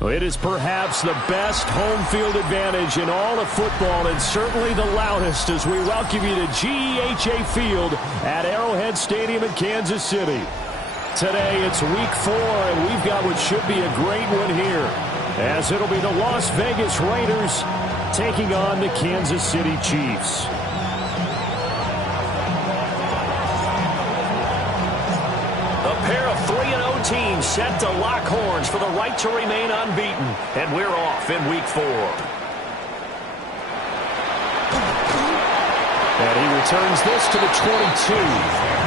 Well, it is perhaps the best home field advantage in all of football, and certainly the loudest, as we welcome you to GEHA Field at Arrowhead Stadium in Kansas City. Today it's week 4, and we've got what should be a great one here, as it'll be the Las Vegas Raiders taking on the Kansas City Chiefs. A pair of 3-0 teams set to lock horns for the right to remain unbeaten. And we're off in week 4. And he returns this to the 22.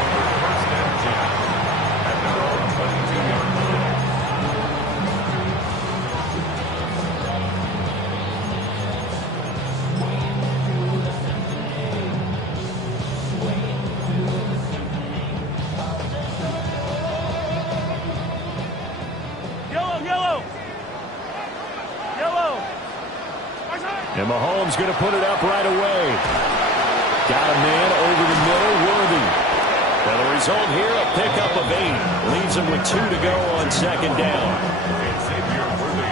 And Mahomes going to put it up right away. Got a man over the middle, Worthy. And the result here, a pickup of 8. Leaves him with 2 to go on second down.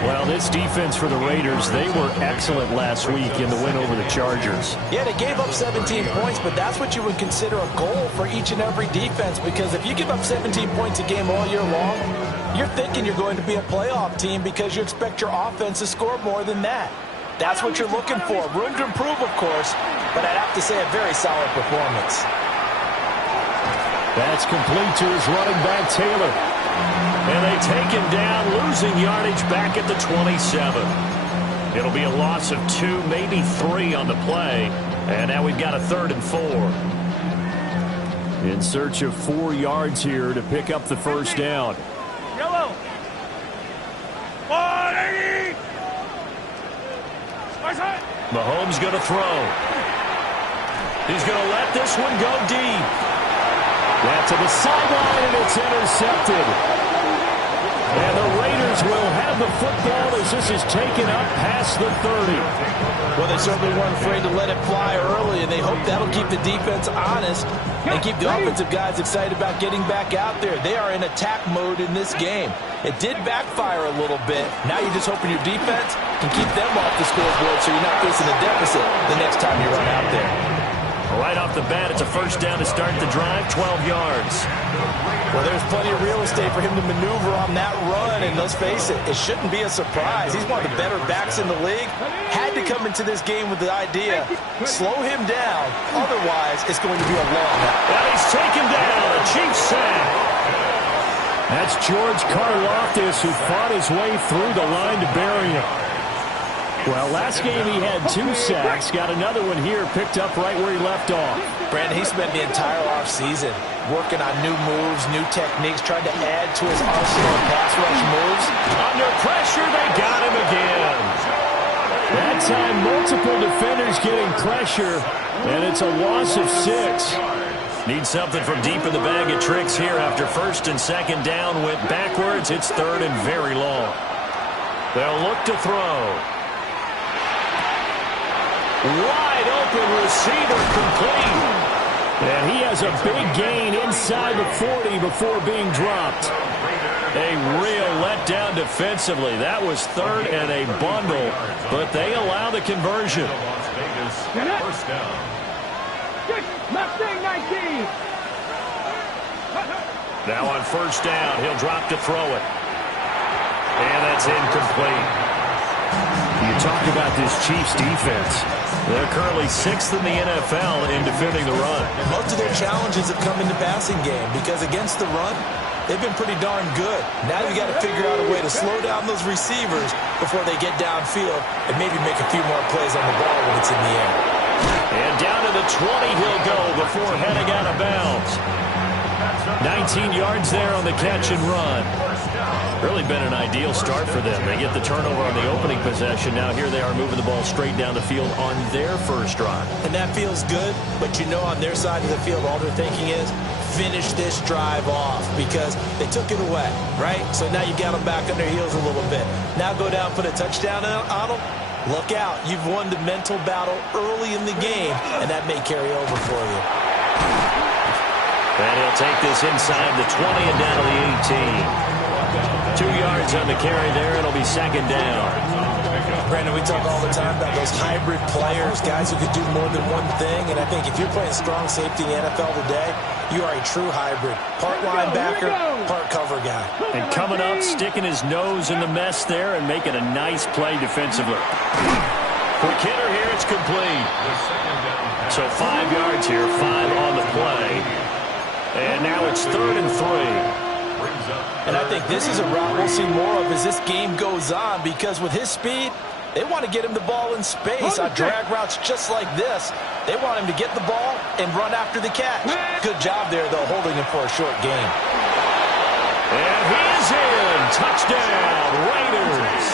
Well, this defense for the Raiders, they were excellent last week in the win over the Chargers. Yeah, they gave up 17 points, but that's what you would consider a goal for each and every defense, because if you give up 17 points a game all year long, you're thinking you're going to be a playoff team because you expect your offense to score more than that. That's what you're looking for. Room to improve, of course, but I'd have to say a very solid performance. That's complete to his running back, Taylor. And they take him down, losing yardage back at the 27. It'll be a loss of 2, maybe 3 on the play. And now we've got a 3rd and 4. In search of 4 yards here to pick up the first down. Yellow. 180. Mahomes going to throw. He's going to let this one go deep. That's to the sideline, and it's intercepted. And the Raiders will have the football as this is taken up past the 30. Well, they certainly weren't afraid to let it fly early, and they hope that'll keep the defense honest and keep the offensive guys excited about getting back out there. They are in attack mode in this game. It did backfire a little bit. Now you're just hoping your defense can keep them off the scoreboard so you're not facing a deficit the next time you run out there. Right off the bat, it's a first down to start the drive, 12 yards. Well, there's plenty of real estate for him to maneuver on that run, and let's face it, it shouldn't be a surprise. He's one of the better backs in the league. Had to come into this game with the idea, slow him down, otherwise it's going to be a long out. And he's taken down, a Chiefs sack. That's George Karlaftis, who fought his way through the line to bury him. Well, last game he had 2 sacks. Got another one here, picked up right where he left off. Brandon, he spent the entire offseason working on new moves, new techniques, trying to add to his arsenal of pass rush moves. Under pressure, they got him again. That time, multiple defenders getting pressure, and it's a loss of 6. Need something from deep in the bag of tricks here after first and second down went backwards. It's 3rd and very long. They'll look to throw. Wide open receiver complete. And he has a big gain inside the 40 before being dropped. A real letdown defensively. That was 3rd and a bundle, but they allow the conversion. First down. Mustang 19. Now on first down, he'll drop to throw it. And that's incomplete. You talk about this Chiefs defense. They're currently 6th in the NFL in defending the run. Most of their challenges have come in the passing game because against the run, they've been pretty darn good. Now you got to figure out a way to slow down those receivers before they get downfield and maybe make a few more plays on the ball when it's in the air. And down to the 20 he'll go before heading out of bounds. 19 yards there on the catch and run. Really been an ideal start for them. They get the turnover on the opening possession. Now here they are moving the ball straight down the field on their first drive. And that feels good, but you know on their side of the field all they're thinking is finish this drive off because they took it away, right? So now you got them back on their heels a little bit. Now go down, put a touchdown on them. Look out. You've won the mental battle early in the game, and that may carry over for you. And he'll take this inside the 20 and down to the 18. 2 yards on the carry there. It'll be second down. Brandon, we talk all the time about those hybrid players, guys who could do more than one thing. And I think if you're playing strong safety in the NFL today, you are a true hybrid. Part linebacker, part cover guy. And coming up, sticking his nose in the mess there and making a nice play defensively. Quick hitter here, it's complete. So 5 yards here, 5 on the play. And now it's 3rd and 3. And I think this is a route we'll see more of as this game goes on, because with his speed, they want to get him the ball in space on drag routes just like this. They want him to get the ball and run after the catch. Good job there, though, holding him for a short game. And he's in. Touchdown, Raiders.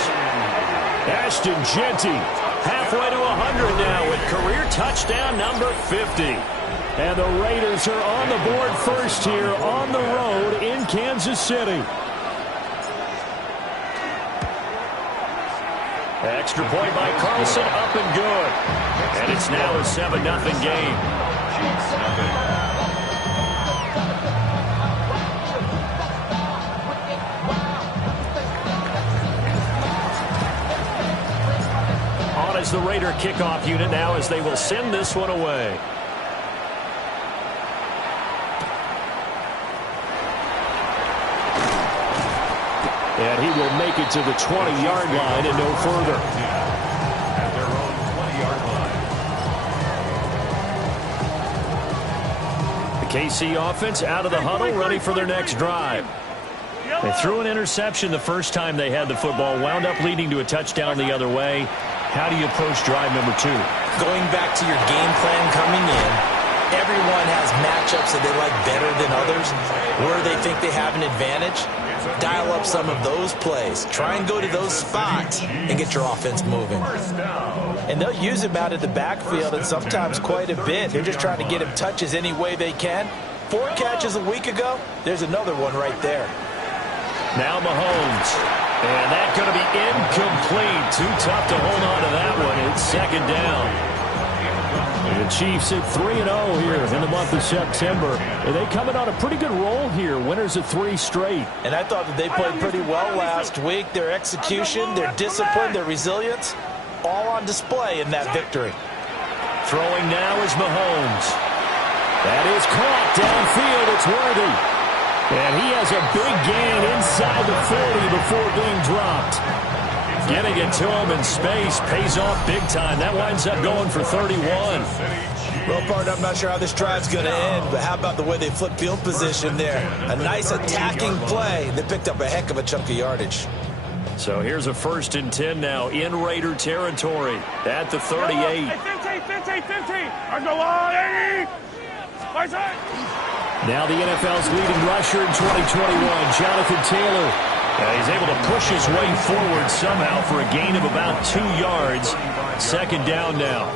Ashton Jeanty halfway to 100 now with career touchdown number 50. And the Raiders are on the board first here on the road in Kansas City. Extra point by Carlson, up and good. And it's now a 7-0 game. On is the Raider kickoff unit now as they will send this one away. And he will make it to the 20-yard line and no further. At their own 20-yard line. The KC offense out of the huddle, ready for their next drive. They threw an interception the first time they had the football, wound up leading to a touchdown the other way. How do you approach drive number 2? Going back to your game plan coming in, everyone has matchups that they like better than others, where they think they have an advantage. Dial up some of those plays. Try and go to those spots and get your offense moving. And they'll use him out of the backfield, and sometimes quite a bit. They're just trying to get him touches any way they can. 4 catches a week ago. There's another one right there. Now Mahomes. And that's going to be incomplete. Too tough to hold on to that one. It's second down. The Chiefs at 3-0 here in the month of September. And they coming on a pretty good roll here. Winners of 3 straight. And I thought that they played pretty well last week. Their execution, their discipline, their resilience, all on display in that victory. Throwing now is Mahomes. That is caught downfield. It's Worthy. And he has a big gain inside the 40 before being dropped. Getting it to him in space pays off big time. That winds up going for 31. Well, partner, I'm not sure how this drive's going to end, but how about the way they flip field position there? A nice attacking play that picked up a heck of a chunk of yardage. So here's a 1st and 10 now in Raider territory at the 38. 50. I go on, 80. Now the NFL's leading rusher in 2021, Jonathan Taylor. He's able to push his way forward somehow for a gain of about 2 yards. Second down now.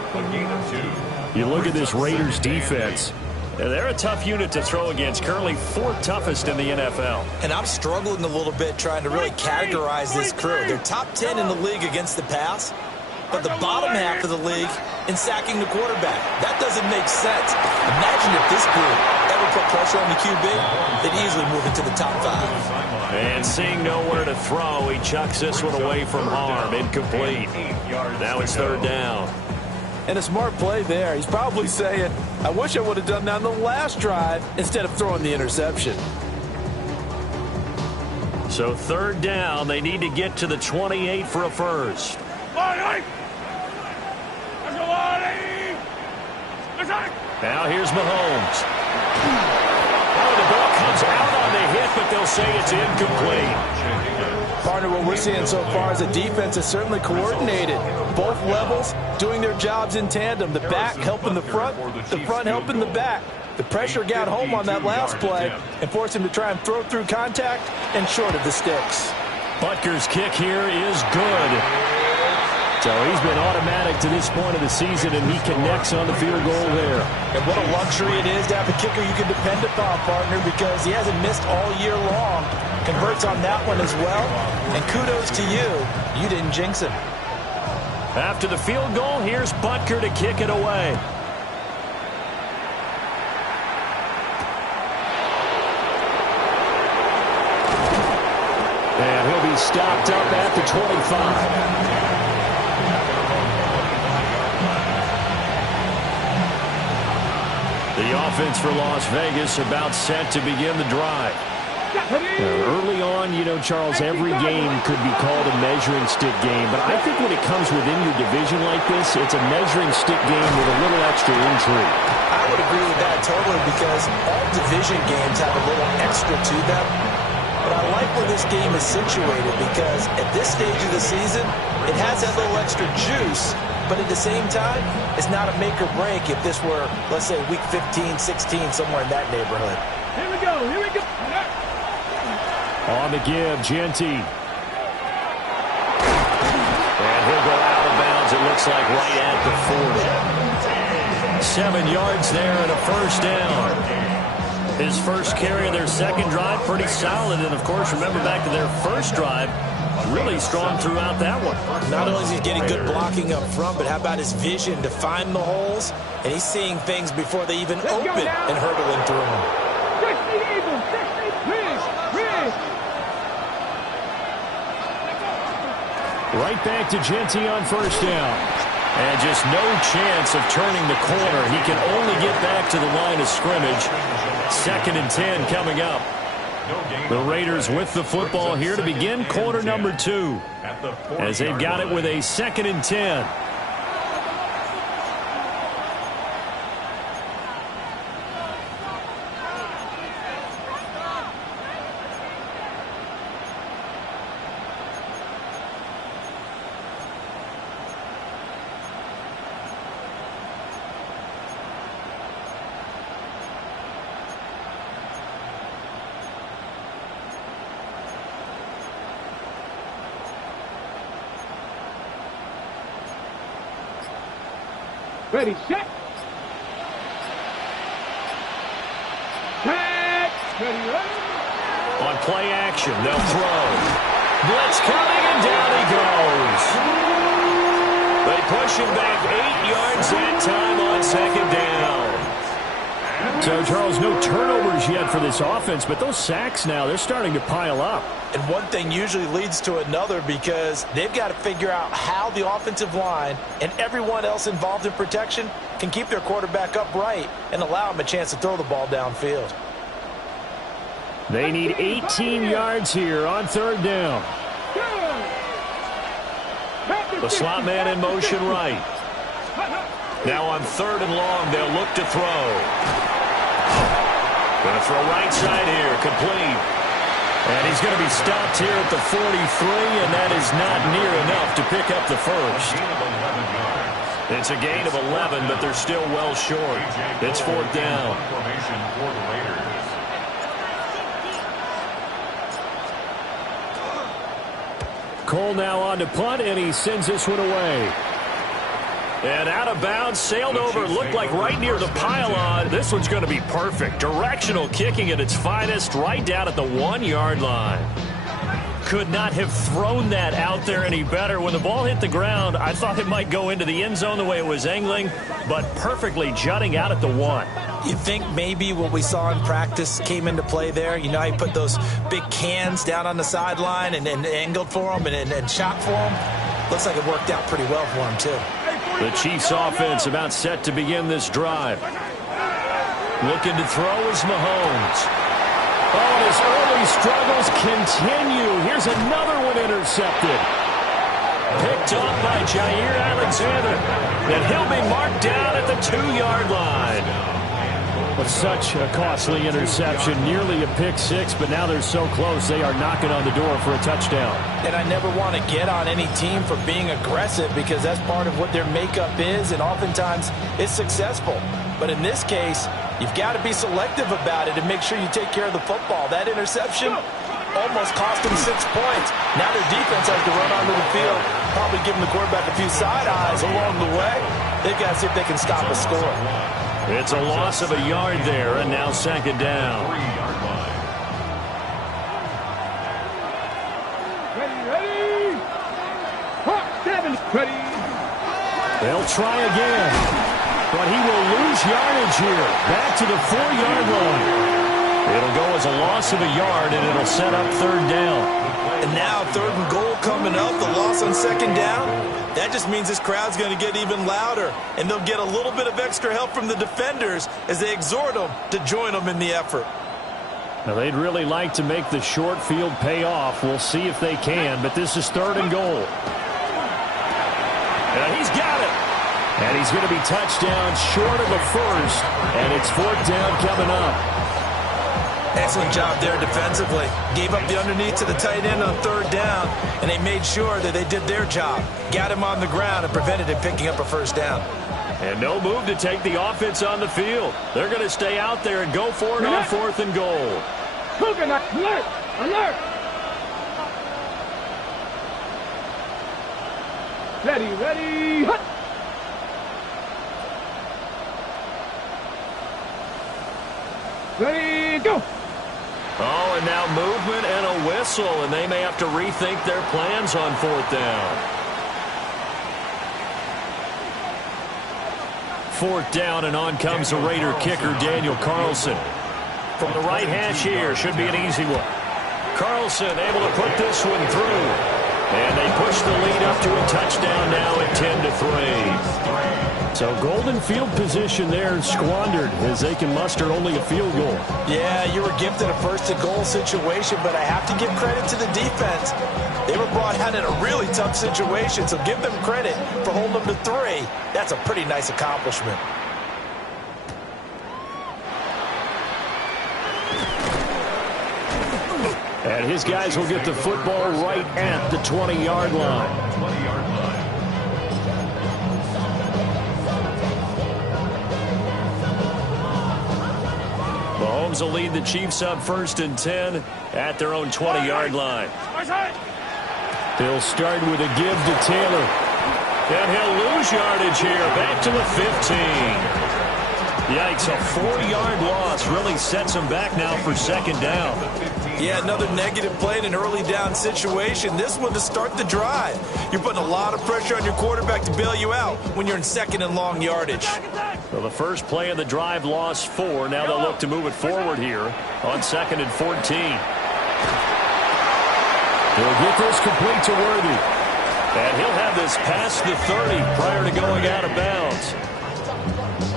You look at this Raiders defense. They're a tough unit to throw against, currently 4th toughest in the NFL. And I'm struggling a little bit trying to really categorize this crew. They're top 10 in the league against the pass, but the bottom half of the league in sacking the quarterback. That doesn't make sense. Imagine if this group ever put pressure on the QB, they'd easily move into the top 5. And seeing nowhere to throw, he chucks this one away from harm. Incomplete. Now it's 3rd down. And a smart play there. He's probably saying, I wish I would have done that on the last drive instead of throwing the interception. So 3rd down, they need to get to the 28 for a first. Now here's Mahomes. Oh, the ball comes out on the hit, but they'll say it's incomplete. Partner, what we're seeing so far is the defense is certainly coordinated. Both levels doing their jobs in tandem. The back helping the front helping the back. The pressure got home on that last play and forced him to try and throw through contact and short of the sticks. Butker's kick here is good. So he's been automatic to this point of the season, and he connects on the field goal there. And what a luxury it is to have a kicker you can depend upon, partner, because he hasn't missed all year long. Converts on that one as well. And kudos to you. You didn't jinx him. After the field goal, here's Butker to kick it away. And he'll be stopped up at the 25. The offense for Las Vegas about set to begin the drive. Early on, you know, Charles, every game could be called a measuring stick game. But I think when it comes within your division like this, it's a measuring stick game with a little extra intrigue. I would agree with that totally because all division games have a little extra to them. But I like where this game is situated because at this stage of the season, it has that little extra juice. But at the same time, it's not a make or break if this were, let's say, week 15, 16, somewhere in that neighborhood. Here we go. Here we go. On the give, Genty. And he'll go out of bounds, it looks like, right at the 40. 7 yards there and a first down. His first carry of their second drive, pretty solid. And, of course, remember back to their first drive, really strong throughout that one. Not only is he getting good blocking up front, but how about his vision to find the holes? And he's seeing things before they even open and hurdling through them. 60 Eagles, 60, Ridge. Right back to Genty on first down. And just no chance of turning the corner. He can only get back to the line of scrimmage. 2nd and 10 coming up. The Raiders with the football here to begin quarter number 2. As they've got it with a 2nd and 10. Ready, set. Set. Ready, ready. On play action, they'll throw. Blitz coming, and down he goes. They push him back 8 yards that time on 2nd down. So, Charles, no turnovers yet for this offense, but those sacks now, they're starting to pile up. And one thing usually leads to another because they've got to figure out how the offensive line and everyone else involved in protection can keep their quarterback upright and allow him a chance to throw the ball downfield. They need 18 yards here on 3rd down. The slot man in motion right. Now on 3rd and long, they'll look to throw. Going to throw right side here, complete. And he's going to be stopped here at the 43, and that is not near enough to pick up the first. It's a gain of 11, but they're still well short. It's 4th down. Cole now on to punt, and he sends this one away. And out of bounds, sailed over, looked like right near the pylon. This one's going to be perfect. Directional kicking at its finest, right down at the 1-yard line. Could not have thrown that out there any better. When the ball hit the ground, I thought it might go into the end zone the way it was angling, but perfectly jutting out at the 1. You think maybe what we saw in practice came into play there? You know, he put those big cans down on the sideline and angled for him and shot for him. Looks like it worked out pretty well for him, too. The Chiefs offense about set to begin this drive. Looking to throw is Mahomes. Oh, and his early struggles continue. Here's another one intercepted. Picked off by Jair Alexander. And he'll be marked down at the 2-yard line. But such a costly interception, nearly a pick six, but now they're so close they are knocking on the door for a touchdown. And I never want to get on any team for being aggressive because that's part of what their makeup is, and oftentimes it's successful. But in this case, you've got to be selective about it and make sure you take care of the football. That interception almost cost them 6 points. Now their defense has to run onto the field, probably giving the quarterback a few side eyes along the way. They've got to see if they can stop a score. It's a loss of a yard there, and now 2nd down. Ready. Hawk 7, ready. They'll try again, but he will lose yardage here. Back to the 4-yard line. It'll go a cause a loss of a yard, and it'll set up third down. And now 3rd and goal coming up, the loss on 2nd down. That just means this crowd's going to get even louder, and they'll get a little bit of extra help from the defenders as they exhort them to join them in the effort. Now, they'd really like to make the short field pay off. We'll see if they can, but this is 3rd and goal. And he's got it. And he's going to be touchdown short of the first, and it's 4th down coming up. Excellent job there defensively. Gave up the underneath to the tight end on 3rd down, and they made sure that they did their job. Got him on the ground and prevented him picking up a 1st down. And no move to take the offense on the field. They're going to stay out there and go for it on 4th and goal. Alert! Alert! Ready! Hut! Ready, go! Oh, and now movement and a whistle, and they may have to rethink their plans on 4th down. 4th down, and on comes the Raider kicker, Daniel Carlson. From the right hash here, should be an easy one. Carlson able to put this one through. And they push the lead up to a touchdown now at 10-3. So golden field position there squandered as they can muster only a field goal. Yeah, you were gifted a 1st and goal situation, but I have to give credit to the defense. They were brought out in a really tough situation, so give them credit for holding them to 3. That's a pretty nice accomplishment. And his guys will get the football right at the 20-yard line. Mahomes will lead the Chiefs up 1st and 10 at their own 20-yard line. He'll start with a give to Taylor. And he'll lose yardage here, back to the 15. Yikes, a 4-yard loss really sets him back now for 2nd down. Yeah, another negative play in an early down situation. This one to start the drive. You're putting a lot of pressure on your quarterback to bail you out when you're in 2nd and long yardage. Well, the first play of the drive lost 4. Now they'll look to move it forward here on 2nd and 14. He'll get this complete to Worthy. And he'll have this past the 30 prior to going out of bounds.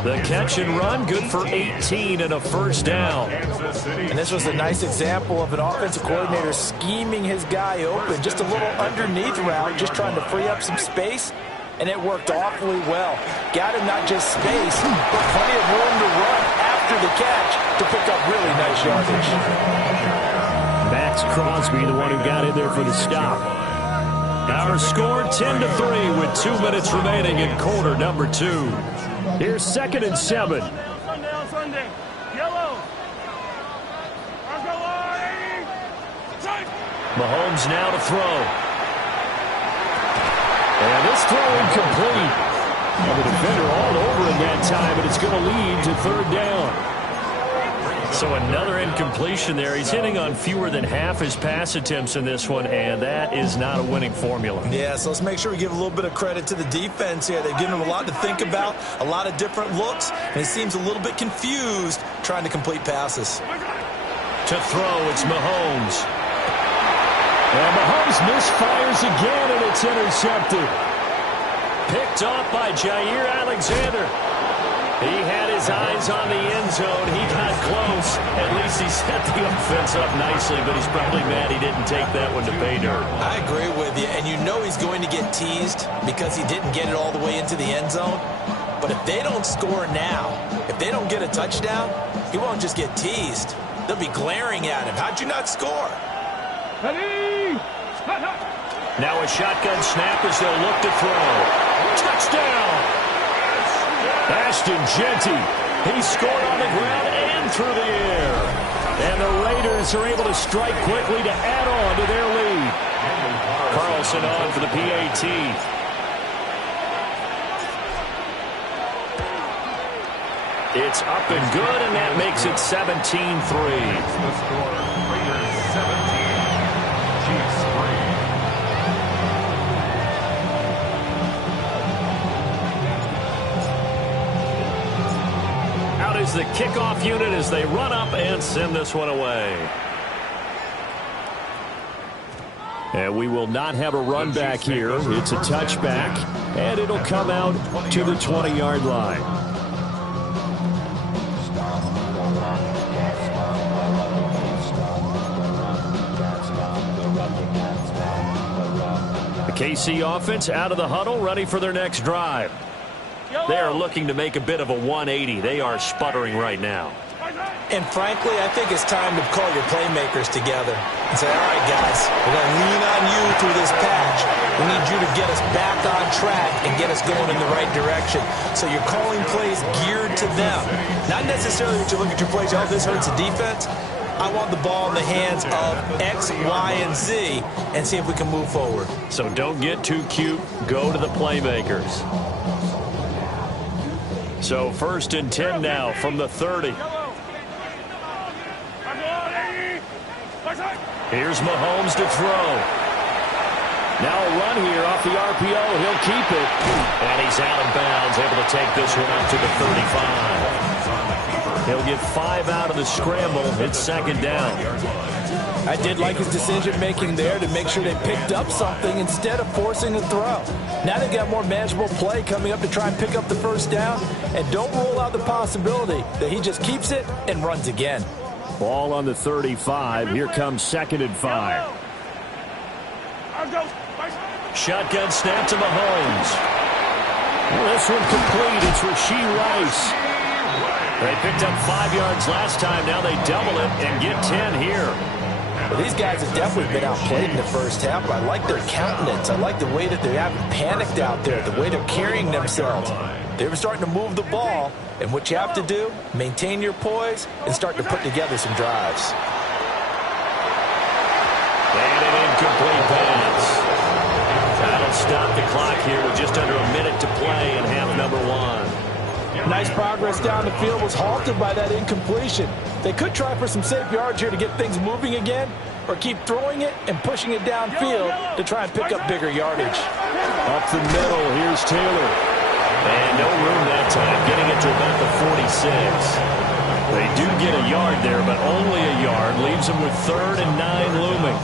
The catch and run, good for 18 and a 1st down. And this was a nice example of an offensive coordinator scheming his guy open. Just a little underneath route, just trying to free up some space. And it worked awfully well. Got him not just space, but plenty of room to run after the catch to pick up really nice yardage. Max Crosby, the one who got in there for the stop. Our score 10-3 with 2 minutes remaining in quarter number 2. Here's 2nd and 7. Sunday. Yellow. Mahomes now to throw. And this throw incomplete. Well, the defender all over him that time, but it's going to lead to 3rd down. So another incompletion there. He's hitting on fewer than half his pass attempts in this one, and that is not a winning formula. Yeah, so let's make sure we give a little bit of credit to the defense here. They've given him a lot to think about, a lot of different looks, and he seems a little bit confused trying to complete passes. To throw, it's Mahomes. And Mahomes misfires again, and it's intercepted. Picked off by Jair Alexander. He had his eyes on the end zone. He got close. At least he set the offense up nicely, but he's probably mad he didn't take that one to pay dirt. I agree with you, and you know he's going to get teased because he didn't get it all the way into the end zone. But if they don't score now, if they don't get a touchdown, he won't just get teased. They'll be glaring at him. How'd you not score? Ready. Now a shotgun snap as they'll look to throw. Touchdown! Ashton Genty, he scored on the ground and through the air. And the Raiders are able to strike quickly to add on to their lead. Carlson on for the PAT. It's up and good, and that makes it 17-3. Raiders 17, Chiefs 3. is the kickoff unit as they run up and send this one away. And we will not have a run back here. It's a touchback, and it'll come out to the 20-yard line. The KC offense out of the huddle, ready for their next drive. They are looking to make a bit of a 180. They are sputtering right now. And frankly, I think it's time to call your playmakers together and say, all right, guys, we're going to lean on you through this patch. We need you to get us back on track and get us going in the right direction. So you're calling plays geared to them. Not necessarily that you look at your plays, oh, this hurts the defense. I want the ball in the hands of X, Y, and Z and see if we can move forward. So don't get too cute. Go to the playmakers. So 1st and 10 now from the 30. Here's Mahomes to throw. Now a run here off the RPO. He'll keep it. And he's out of bounds, able to take this one out to the 35. He'll get 5 out of the scramble. It's 2nd down. I did like his decision-making there to make sure they picked up something instead of forcing a throw. Now they've got more manageable play coming up to try and pick up the 1st down. And don't rule out the possibility that he just keeps it and runs again. Ball on the 35. Here comes 2nd and 5. Shotgun snap to Mahomes. Well, this one complete. It's Rashee Rice. They picked up 5 yards last time. Now they double it and get 10 here. Well, these guys have definitely been outplayed in the first half. I like their countenance. I like the way that they haven't panicked out there, the way they're carrying themselves. They were starting to move the ball, and what you have to do, maintain your poise and start to put together some drives. And an incomplete pass. That'll stop the clock here with just under a minute to play in half number 1. Nice progress down the field was halted by that incompletion. They could try for some safe yards here to get things moving again, or keep throwing it and pushing it downfield to try and pick up bigger yardage. Up the middle, here's Taylor. And no room that time, getting it to about the 46. They do get a yard there, but only a yard. Leaves them with 3rd and 9 looming.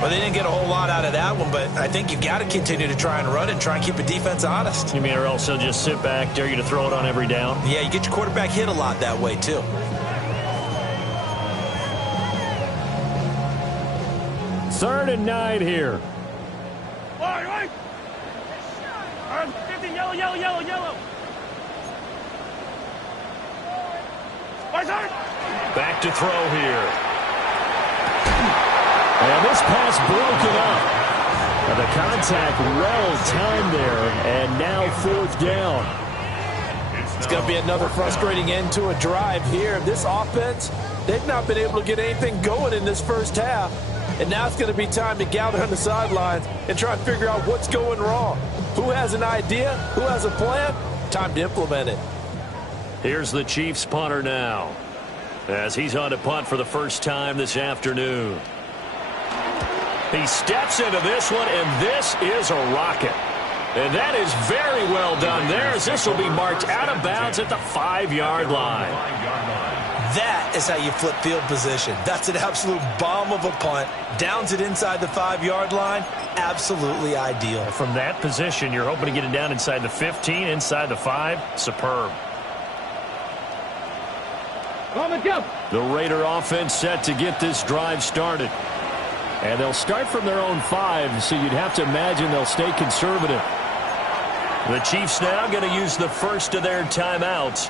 Well, they didn't get a whole lot out of that one, but I think you've got to continue to try and run and try and keep the defense honest. You mean or else they'll just sit back, dare you to throw it on every down? Yeah, you get your quarterback hit a lot that way, too. Third and 9 here. Right. 15, yellow. Back to throw here. And this pass broken up. And the contact well timed there, and now 4th down. It's going to be another frustrating end to a drive here. This offense, they've not been able to get anything going in this first half. And now it's going to be time to gather on the sidelines and try and figure out what's going wrong. Who has an idea? Who has a plan? Time to implement it. Here's the Chiefs punter now, as he's on to punt for the first time this afternoon. He steps into this one, and this is a rocket. And that is very well done there, as this will be marked out of bounds at the 5-yard line. That is how you flip field position. That's an absolute bomb of a punt. Downs it inside the 5-yard line. Absolutely ideal. From that position, you're hoping to get it down inside the 15, inside the 5. Superb. The Raider offense set to get this drive started. And they'll start from their own 5, so you'd have to imagine they'll stay conservative. The Chiefs now going to use the first of their timeouts,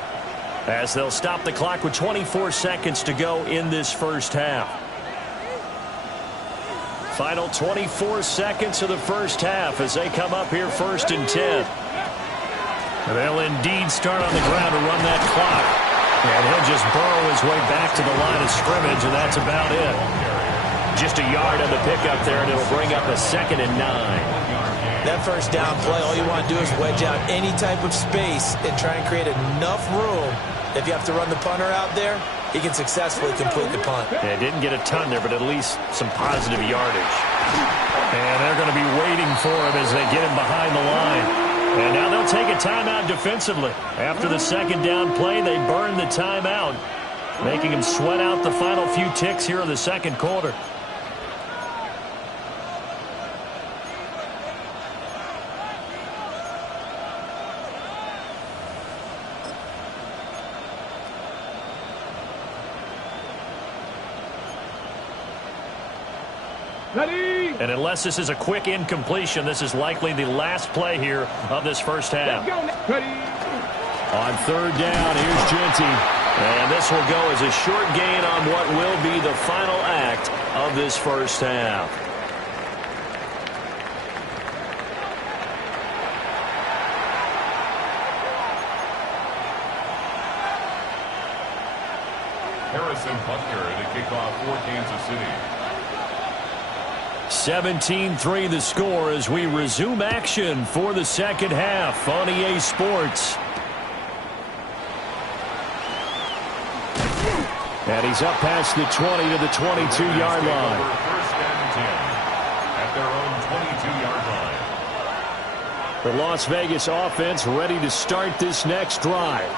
as they'll stop the clock with 24 seconds to go in this first half. Final 24 seconds of the first half as they come up here 1st and 10. They'll indeed start on the ground to run that clock. And he'll just burrow his way back to the line of scrimmage, and that's about it. Just a yard on the pickup there, and it'll bring up a 2nd and 9. That first down play, all you want to do is wedge out any type of space and try and create enough room. If you have to run the punter out there, he can successfully complete the punt. Yeah, didn't get a ton there, but at least some positive yardage. And they're going to be waiting for him as they get him behind the line. And now they'll take a timeout defensively. After the second down play, they burn the timeout, making him sweat out the final few ticks here in the second quarter. Ready. And unless this is a quick incompletion, this is likely the last play here of this first half. Ready. On third down, here's Genty. And this will go as a short gain on what will be the final act of this first half. Harrison Butker to kick off for Kansas City. 17-3 the score as we resume action for the second half on EA Sports. And he's up past the 20 to the 22-yard line. First and 10 at their own 22-yard line. The Las Vegas offense ready to start this next drive.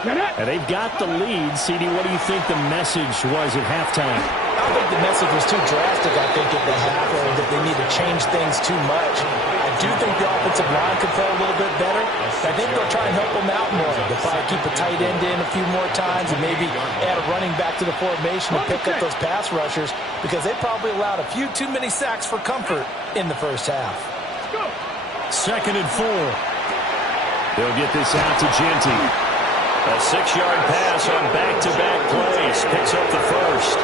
And they've got the lead. CD, what do you think the message was at halftime? I think the message was too drastic, I think, at the half, or that they need to change things too much. I do think the offensive line could play a little bit better. I think they'll try and help them out more. They'll probably keep a tight end in a few more times and maybe add a running back to the formation to pick up those pass rushers, because they probably allowed a few too many sacks for comfort in the first half. 2nd and 4. They'll get this out to Genty. A 6-yard pass on back-to-back plays. Picks up the first.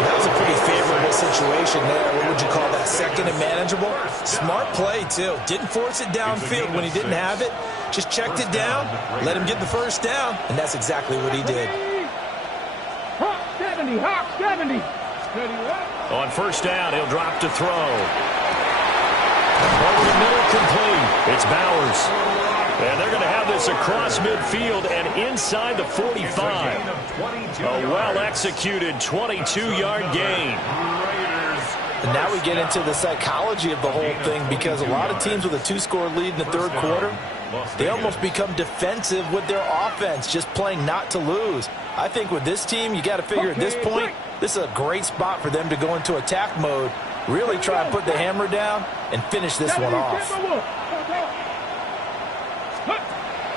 That was a pretty favorable situation there. What would you call that? Second and manageable? Smart play, too. Didn't force it downfield when he didn't have it. Just checked it down, let him get the first down, and that's exactly what he did. Hawk 70, Hawk 70. On first down, he'll drop to throw. Over the middle, complete. It's Bowers. And they're going to have this across midfield and inside the 45. A well-executed 22-yard gain. And now we get into the psychology of the whole thing, because a lot of teams with a 2-score lead in the third quarter, they almost become defensive with their offense, just playing not to lose. I think with this team, you got to figure at this point, this is a great spot for them to go into attack mode, really try and put the hammer down and finish this one off.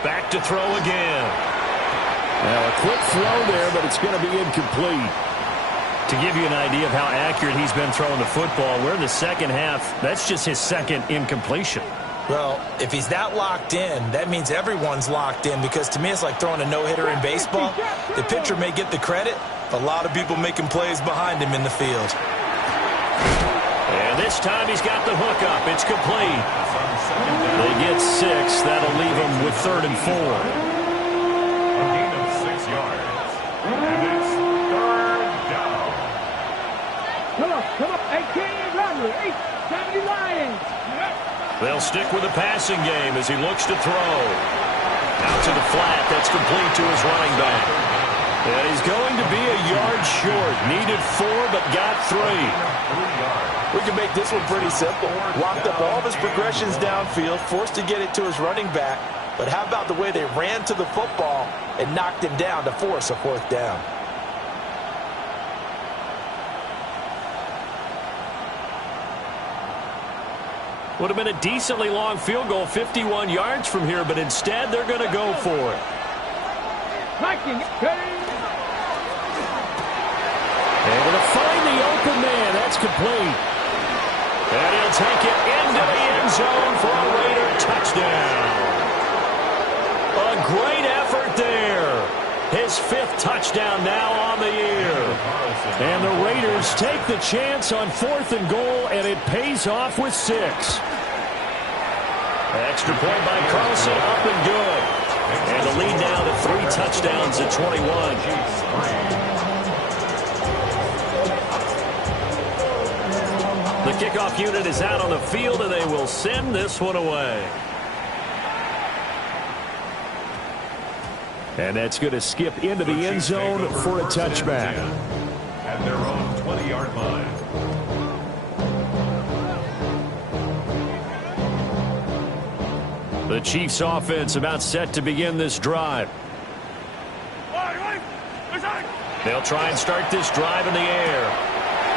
Back to throw again. Now a quick throw there, but it's going to be incomplete. To give you an idea of how accurate he's been throwing the football, we're in the second half. That's just his second incompletion. Well, if he's not locked in, that means everyone's locked in, because to me it's like throwing a no-hitter in baseball. The pitcher may get the credit, a lot of people making plays behind him in the field. And this time he's got the hook up. It's complete. They get 6. That'll leave them with 3rd and 4. A gain of 6 yards. And it's 3rd down. Come on, 18 Robbery, 870 Lions. They'll stick with the passing game as he looks to throw. Out to the flat. That's complete to his running back. And he's going to be a yard short. Needed 4, but got 3. We can make this one pretty simple. Locked up all of his progressions downfield, forced to get it to his running back. But how about the way they ran to the football and knocked him down to force a 4th down? Would have been a decently long field goal, 51 yards from here, but instead they're going to go for it. Able to find the open man. That's complete. And he'll take it into the end zone for a Raider touchdown. A great effort there. His 5th touchdown now on the year. And the Raiders take the chance on 4th and goal, and it pays off with 6. Extra point by Carlson, up and good. And the lead now to 3 touchdowns at 21. The kickoff unit is out on the field, and they will send this one away. And that's going to skip into the end zone for a touchback. At their own 20-yard line. The Chiefs offense about set to begin this drive. They'll try and start this drive in the air.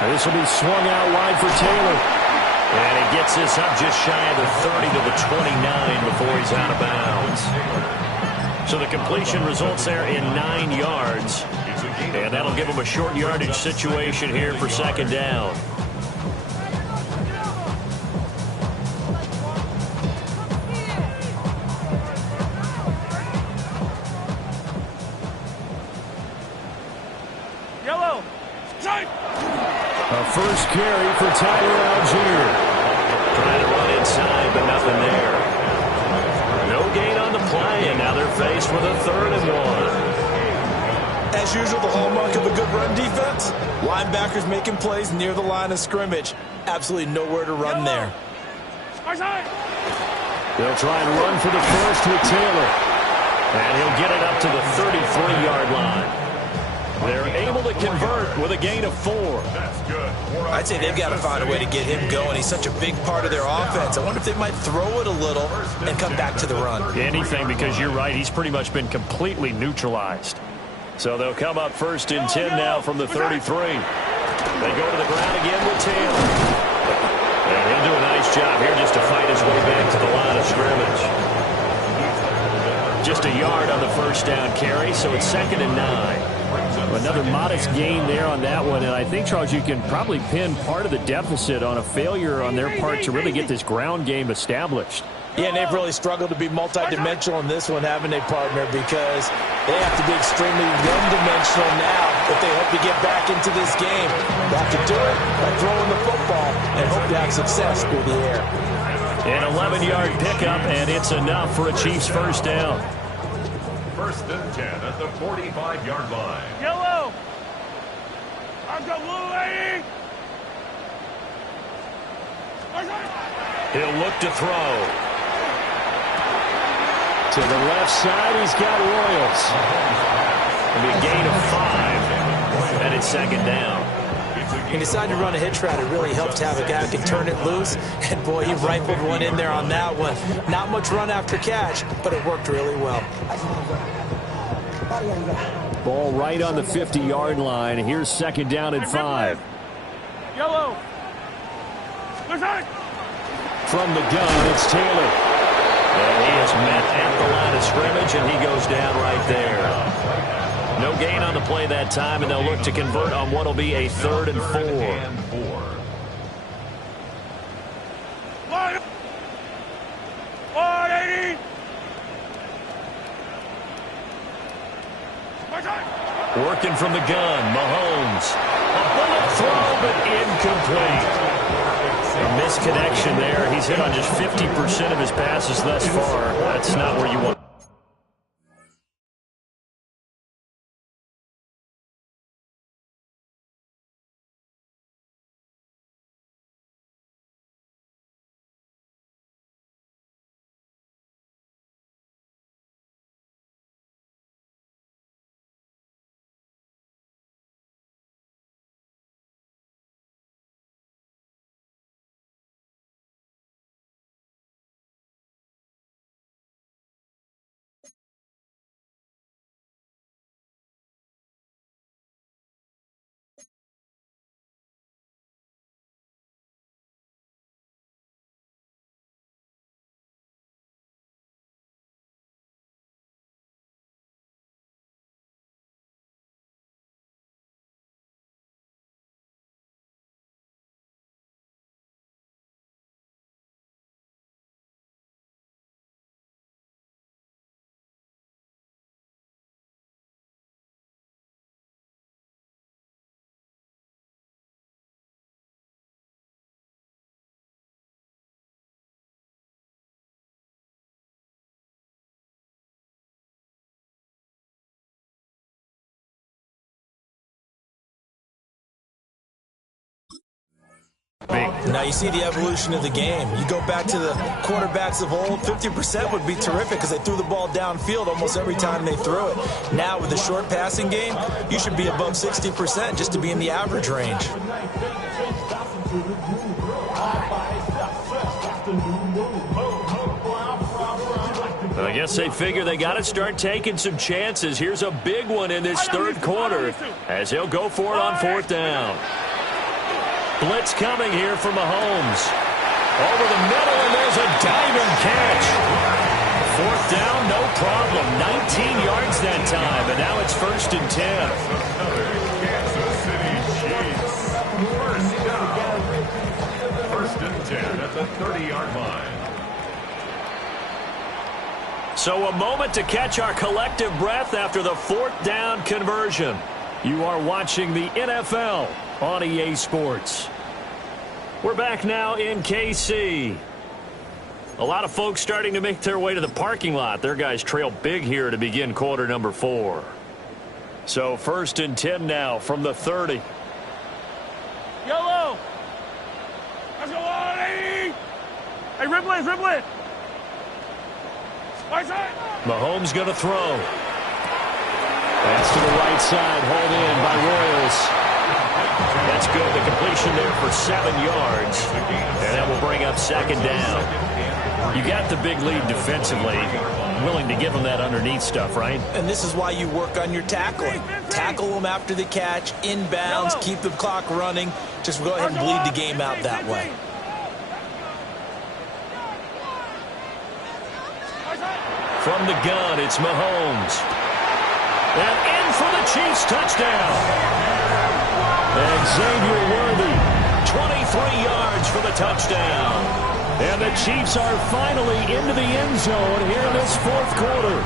This will be swung out wide for Taylor. And he gets this up just shy of the 30 to the 29 before he's out of bounds. So the completion results there in 9 yards. And that'll give him a short yardage situation here for second down. A first carry for Tyler Algier. Trying to run inside, but nothing there. No gain on the play, and now they're faced with a 3rd and 1. As usual, the hallmark of a good run defense, linebackers making plays near the line of scrimmage. Absolutely nowhere to run there. They'll try and run for the first with Taylor. And he'll get it up to the 33-yard line. They're able to convert with a gain of 4. That's good. I'd say they've got to find a way to get him going. He's such a big part of their offense. I wonder if they might throw it a little and come back to the run. Anything, because you're right. He's pretty much been completely neutralized. So they'll come up 1st and 10 now from the 33. They go to the ground again with Taylor. And he'll do a nice job here just to fight his way back to the line of scrimmage. Just a yard on the first down carry, so it's 2nd and 9. Another modest gain there on that one, and I think, Charles, you can probably pin part of the deficit on a failure on their part to really get this ground game established. Yeah, and they've really struggled to be multidimensional in this one, haven't they, partner? Because they have to be extremely one-dimensional now if they hope to get back into this game. They have to do it by throwing the football and hope to have success through the air. An 11-yard pickup, and it's enough for a Chiefs first down. 1st and 10 at the 45-yard line. Yellow. I've got blue lady. He'll look to throw. To the left side, he's got Royals. It'll be a gain of 5, and it's 2nd down. He decided to run a hitch route. It really helps to have a guy who can turn it loose. And, boy, he rifled one in there on that one. Not much run after catch, but it worked really well. Ball right on the 50-yard line. Here's 2nd down and 5. Yellow. From the gun, it's Taylor. And he is met at the line of scrimmage, and he goes down right there. No gain on the play that time, and they'll look to convert on what will be a 3rd and 4. Working from the gun, Mahomes. A bullet throw, but incomplete. A misconnection there. He's hit on just 50% of his passes thus far. That's not where you want. Now you see the evolution of the game. You go back to the quarterbacks of old, 50% would be terrific because they threw the ball downfield almost every time they threw it. Now with the short passing game, you should be above 60% just to be in the average range. I guess they figure they got to start taking some chances. Here's a big one in this third quarter as he'll go for it on fourth down. Blitz coming here from Mahomes. Over the middle, and there's a diving catch. Fourth down, no problem. 19 yards that time, and now it's 1st and 10. Another Kansas City Chiefs. First down. 1st and 10 at the 30-yard line. So a moment to catch our collective breath after the fourth down conversion. You are watching the NFL on EA Sports. We're back now in KC. A lot of folks starting to make their way to the parking lot. Their guys trail big here to begin quarter number 4. So 1st and 10 now from the 30. Yellow. Let's go on, 80. Hey, ribble it. Right side. Mahomes going to throw. That's to the right side, hauled in by Royals. That's good. The completion there for 7 yards. And that will bring up 2nd down. You got the big lead defensively. Willing to give them that underneath stuff, right? And this is why you work on your tackling. Tackle them after the catch, inbounds, keep the clock running. Just go ahead and bleed the game out that way. From the gun, it's Mahomes. And in for the Chiefs touchdown. Xavier Worthy, 23 yards for the touchdown. And the Chiefs are finally into the end zone here in this fourth quarter.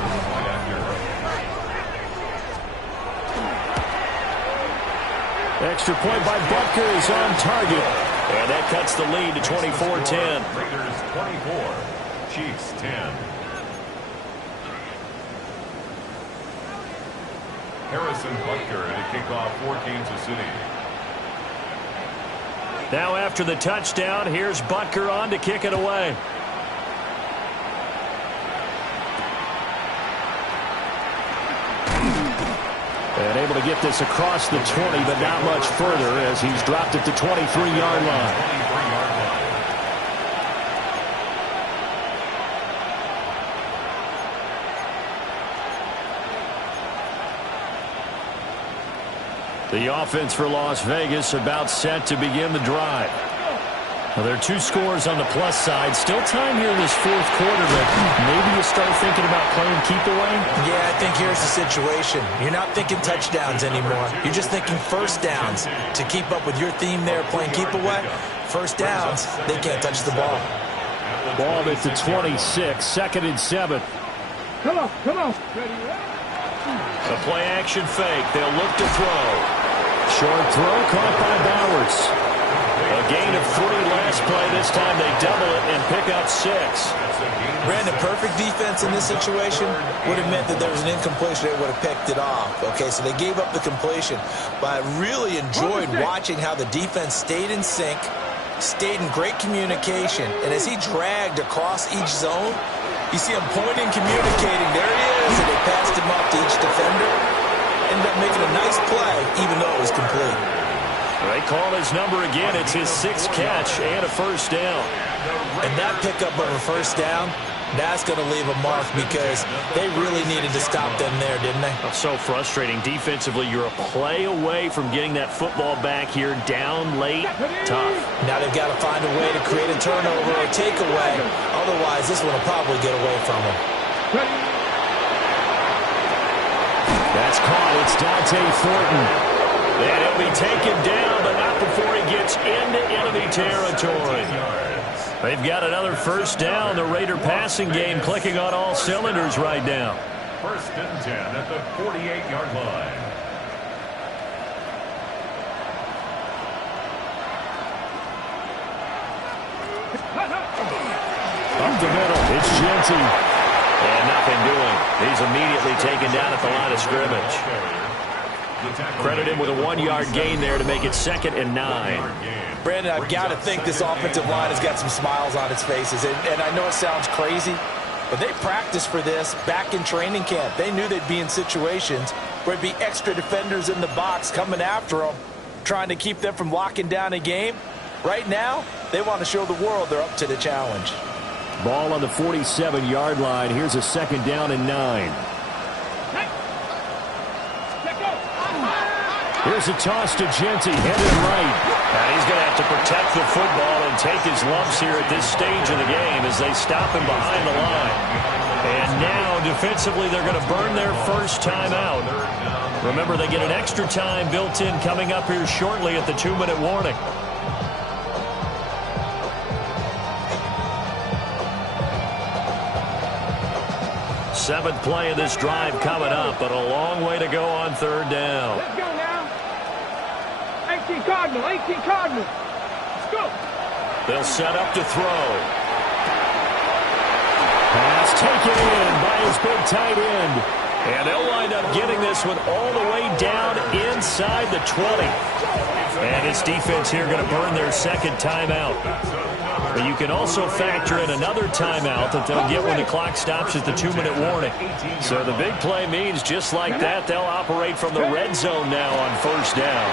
Extra point by Butker is on target. And that cuts the lead to 24-10. Raiders 24, Chiefs 10. Harrison Butker to kick off for Kansas City. Now after the touchdown, here's Butker on to kick it away. And able to get this across the 20, but not much further as he's dropped it to 23-yard line. The offense for Las Vegas about set to begin the drive. Well, there are 2 scores on the plus side. Still time here in this fourth quarter, but maybe you start thinking about playing keep away? Yeah, I think here's the situation. You're not thinking touchdowns anymore. You're just thinking first downs. To keep up with your theme there, playing keep away, first downs, they can't touch the ball. Ball at the 26, 2nd and 7. Come on. A play action fake. They'll look to throw. Short throw caught by Bowers. A gain of 3 last play. This time they double it and pick up 6. Brandon, perfect defense in this situation would have meant that there was an incompletion. They would have picked it off. Okay, so they gave up the completion. But I really enjoyed watching how the defense stayed in sync, stayed in great communication. And as he dragged across each zone, you see him pointing, communicating. There he is. And they passed him off to each defender. Ended up making a nice play, even though it was complete. They call his number again. It's his 6th catch and a first down. And that pickup of a first down, that's going to leave a mark because they really needed to stop them there, didn't they? That's so frustrating. Defensively, you're a play away from getting that football back here down late. Tough. Now they've got to find a way to create a turnover or takeaway. Otherwise, this one will probably get away from them. That's caught. It's Dante Thornton. And he'll be taken down, but not before he gets into enemy territory. They've got another first down. The Raider passing game clicking on all cylinders right now. 1st and 10 at the 48-yard line. Up the middle, it's Genty. And nothing doing. He's immediately taken down at the line of scrimmage. Credit him with a 1-yard gain there to make it 2nd and 9. Brandon, I've got to think this offensive line has got some smiles on its faces. And I know it sounds crazy, but they practiced for this back in training camp. They knew they'd be in situations where there'd be extra defenders in the box coming after them, trying to keep them from locking down a game. Right now, they want to show the world they're up to the challenge. Ball on the 47-yard line. Here's a second down and 9. Here's a toss to Genty, headed right. Now he's going to have to protect the football and take his lumps here at this stage of the game as they stop him behind the line. And now, defensively, they're going to burn their first time out. Remember, they get an extra time built in coming up here shortly at the 2-minute warning. Seventh play of this drive coming up, but a long way to go on third down. Let's go now. 18 Cardinal, 18 Cardinal. Let's go. They'll set up to throw. Pass taken in by his big tight end. And they'll wind up getting this one all the way down inside the 20. And his defense here going to burn their second timeout. But you can also factor in another timeout that they'll get when the clock stops at the 2-minute warning. So the big play means just like that, they'll operate from the red zone now on first down.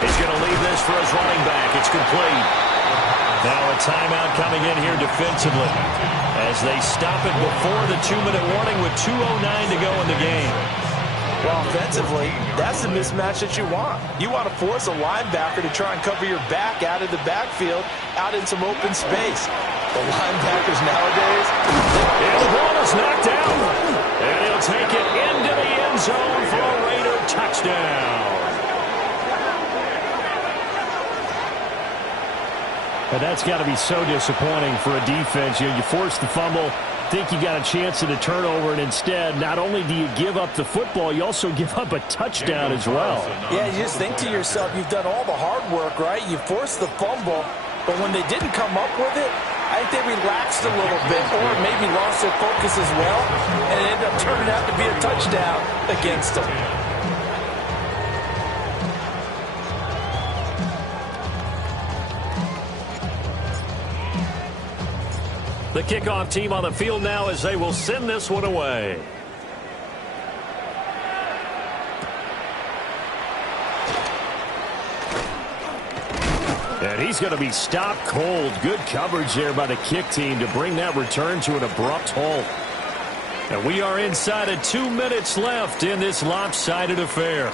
He's going to leave this for his running back. It's complete. Now a timeout coming in here defensively as they stop it before the 2-minute warning with 2:09 to go in the game. Well, offensively, that's the mismatch that you want. You want to force a linebacker to try and cover your back out of the backfield, out in some open space. The linebackers nowadays... And the ball is knocked out. And he'll take it into the end zone for a Raider touchdown. But that's got to be so disappointing for a defense. You force the fumble, think you got a chance at a turnover, and instead, not only do you give up the football, you also give up a touchdown as well. Yeah, you just think to yourself, you've done all the hard work, right? You forced the fumble, but when they didn't come up with it, I think they relaxed a little bit or maybe lost their focus as well, and it ended up turning out to be a touchdown against them. The kickoff team on the field now as they will send this one away. And he's going to be stopped cold. Good coverage there by the kick team to bring that return to an abrupt halt. And we are inside of 2 minutes left in this lopsided affair.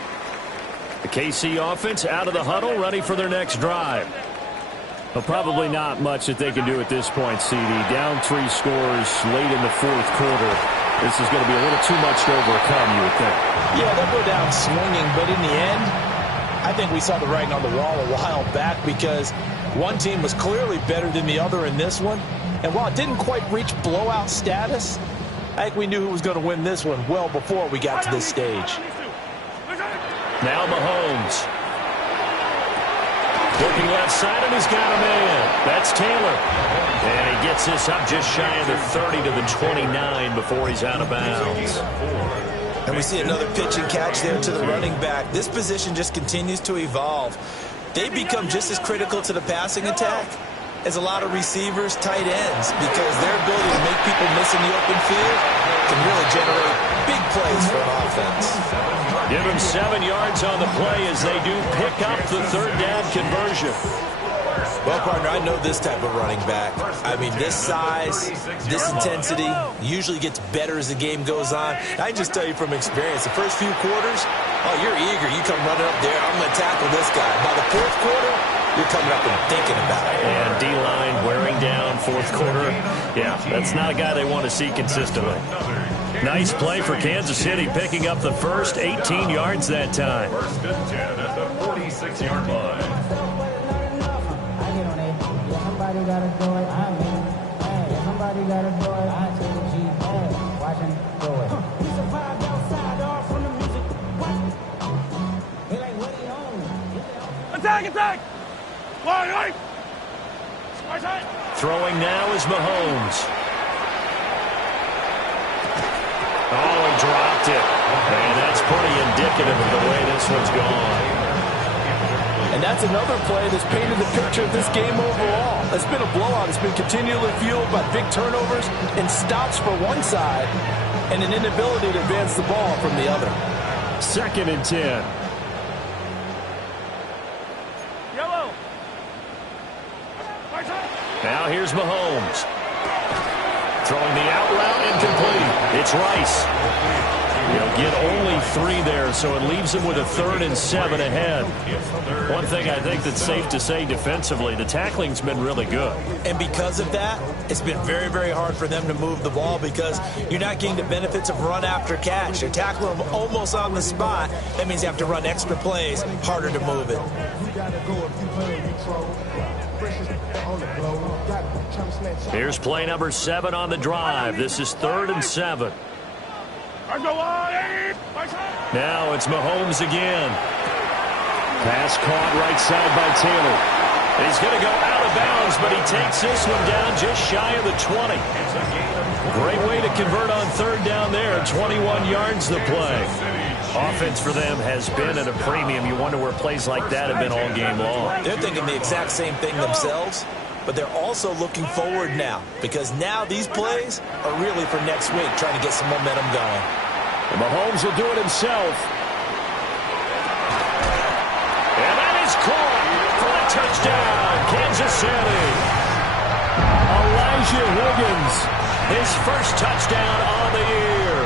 The KC offense out of the huddle, ready for their next drive. But probably not much that they can do at this point, CD. Down 3 scores late in the fourth quarter. This is going to be a little too much to overcome, you would think. Yeah, they'll go down swinging, but in the end, I think we saw the writing on the wall a while back because one team was clearly better than the other in this one. And while it didn't quite reach blowout status, I think we knew who was going to win this one well before we got to this stage. Now Mahomes. Looking left side, and he's got a man. That's Taylor. And he gets this up just shy of the 30 to the 29 before he's out of bounds. And we see another pitch and catch there to the running back. This position just continues to evolve. They become just as critical to the passing attack as a lot of receivers, tight ends, because their ability to make people miss in the open field can really generate big plays for an offense. Give him 7 yards on the play as they do pick up the third down conversion. Well, partner, I know this type of running back. I mean, this size, this intensity usually gets better as the game goes on. I just tell you from experience, the first few quarters, oh, you're eager. You come running up there, I'm going to tackle this guy. By the fourth quarter, you're coming up and thinking about it. And D-line wearing down fourth quarter. Yeah, that's not a guy they want to see consistently. Nice play for Kansas City, picking up the first 18 yards that time. First and 10 at the 46-yard line. Somebody gotta do it. I mean, hey, somebody gotta do it. I take a G, hey, watch him do it. We survived outside, all from the music. What? They like, what he on? Attack, attack! Line, right! Right side! Throwing now is Mahomes. Oh, he dropped it. And that's pretty indicative of the way this one's gone. And that's another play that's painted the picture of this game overall. It's been a blowout. It's been continually fueled by big turnovers and stops for one side and an inability to advance the ball from the other. 2nd and 10. Yellow! Right side! Now here's Mahomes. Throwing the out route incomplete. It's Rice. He'll get only 3 there, so it leaves him with a 3rd and 7 ahead. One thing I think that's safe to say defensively, the tackling's been really good. And because of that, it's been very, very hard for them to move the ball because you're not getting the benefits of run after catch. You're tackling them almost on the spot. That means you have to run extra plays, harder to move it. Here's play number 7 on the drive. This is 3rd and 7. Now it's Mahomes again. Pass caught right side by Taylor. He's going to go out of bounds, but he takes this one down just shy of the 20. Great way to convert on 3rd down there. 21 yards the play. Offense for them has been at a premium. You wonder where plays like that have been all game long. They're thinking the exact same thing themselves, but they're also looking forward now because now these plays are really for next week, trying to get some momentum going. And Mahomes will do it himself. And that is caught for a touchdown, Kansas City. Elijah Higgins, his first touchdown on the year.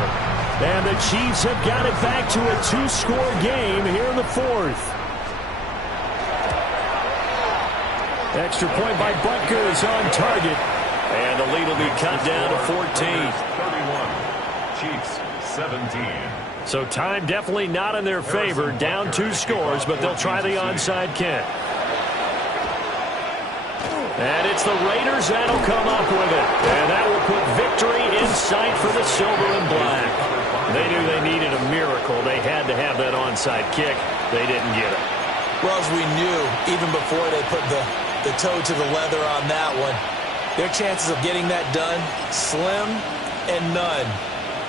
And the Chiefs have got it back to a 2-score game here in the 4th. Extra point by Butker is on target. And the lead will be cut down to 14. 31. Chiefs 17. So time definitely not in their favor. Down 2 scores, but they'll try the onside kick. And it's the Raiders that'll come up with it. And that will put victory in sight for the silver and black. They knew they needed a miracle. They had to have that onside kick. They didn't get it. Well, as we knew, even before they put the toe to the leather on that one, their chances of getting that done, slim and none.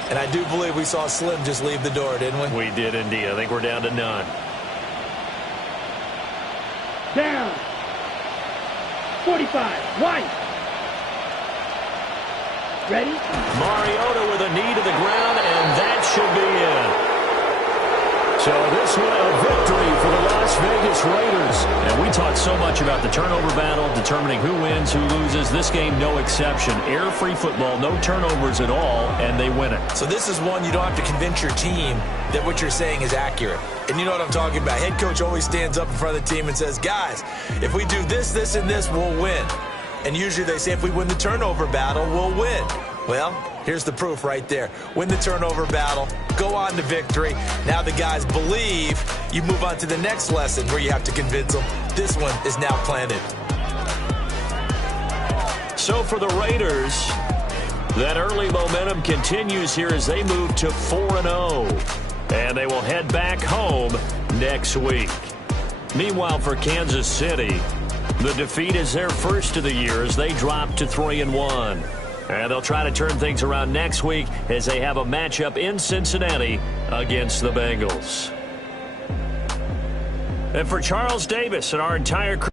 And I do believe we saw Slim just leave the door, didn't we? We did indeed. I think we're down to none. Down. 45. White. Ready? Mariota with a knee to the ground, and that should be it. So this one a victory for the Las Vegas Raiders. And we talked so much about the turnover battle, determining who wins, who loses. This game, no exception. Error-free football, no turnovers at all, and they win it. So this is one you don't have to convince your team that what you're saying is accurate. And you know what I'm talking about. Head coach always stands up in front of the team and says, guys, if we do this, this, and this, we'll win. And usually they say if we win the turnover battle, we'll win. Well, here's the proof right there. Win the turnover battle, go on to victory. Now the guys believe. You move on to the next lesson where you have to convince them. This one is now planted. So for the Raiders, that early momentum continues here as they move to 4-0. And they will head back home next week. Meanwhile, for Kansas City, the defeat is their first of the year as they drop to 3-1. And they'll try to turn things around next week as they have a matchup in Cincinnati against the Bengals. And for Charles Davis and our entire crew,